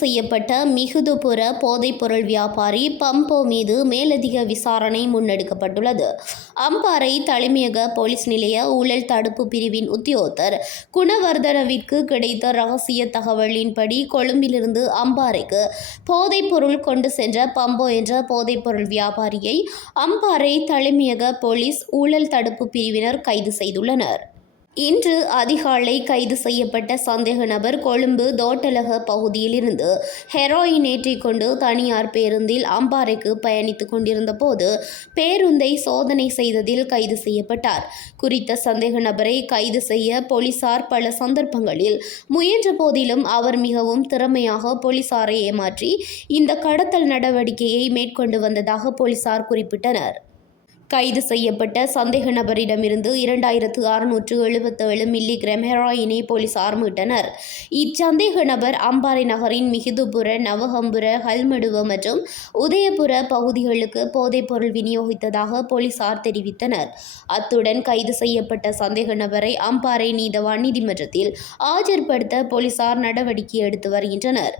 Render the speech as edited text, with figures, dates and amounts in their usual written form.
செய்யப்பட்ட மிகுதுபுர போதைப்பொருள் வியாபாரி பம்போ மீது மேலதிக விசாரணை முன்னெடுக்கப்பட்டுள்ளது. அம்பாறை தலைமையக போலீஸ் நிலைய ஊழல் தடுப்பு பிரிவின் உத்தியோகத்தர் குணவர்தனவிற்கு கிடைத்த ரகசிய தகவலின்படி கொழும்பிலிருந்து அம்பாறைக்கு போதைப்பொருள் கொண்டு சென்ற பம்போ என்ற போதைப்பொருள் வியாபாரியை அம்பாறை தலைமையக போலீஸ் ஊழல் தடுப்பு பிரிவினர் கைது செய்துள்ளனர். இன்று அதிகாலை கைது செய்யப்பட்ட சந்தேக நபர் கொழும்பு தோட்டலக பகுதியில் இருந்து ஹெரோயின் ஏற்றிக் கொண்டு தனியார் பேருந்தில் அம்பாறைக்கு பயணித்துக் கொண்டிருந்த போது பேருந்தை சோதனை செய்ததில் கைது செய்யப்பட்டார். குறித்த சந்தேக நபரை கைது செய்ய போலீசார் பல சந்தர்ப்பங்களில் முயன்ற போதிலும் அவர் மிகவும் திறமையாக போலீசாரை ஏமாற்றி இந்த கடத்தல் நடவடிக்கையை மேற்கொண்டு வந்ததாக போலீசார் குறிப்பிட்டனர். கைது செய்யப்பட்ட சந்தேக நபரிடமிருந்து 2677 மில்லிகிராம் ஹெராயினை போலீசார் மீட்டனர். இச்சந்தேக நபர் அம்பாறை நகரின் மிகுதுபுர, நவஹம்புர, ஹல்மடுவ மற்றும் உதயபுர பகுதிகளுக்கு போதைப்பொருள் விநியோகித்ததாக போலீசார் தெரிவித்தனர். அத்துடன் கைது செய்யப்பட்ட சந்தேக நபரை அம்பாறை நீதவான் நீதிமன்றத்தில் ஆஜர்படுத்த போலீசார் நடவடிக்கை எடுத்து வருகின்றனர்.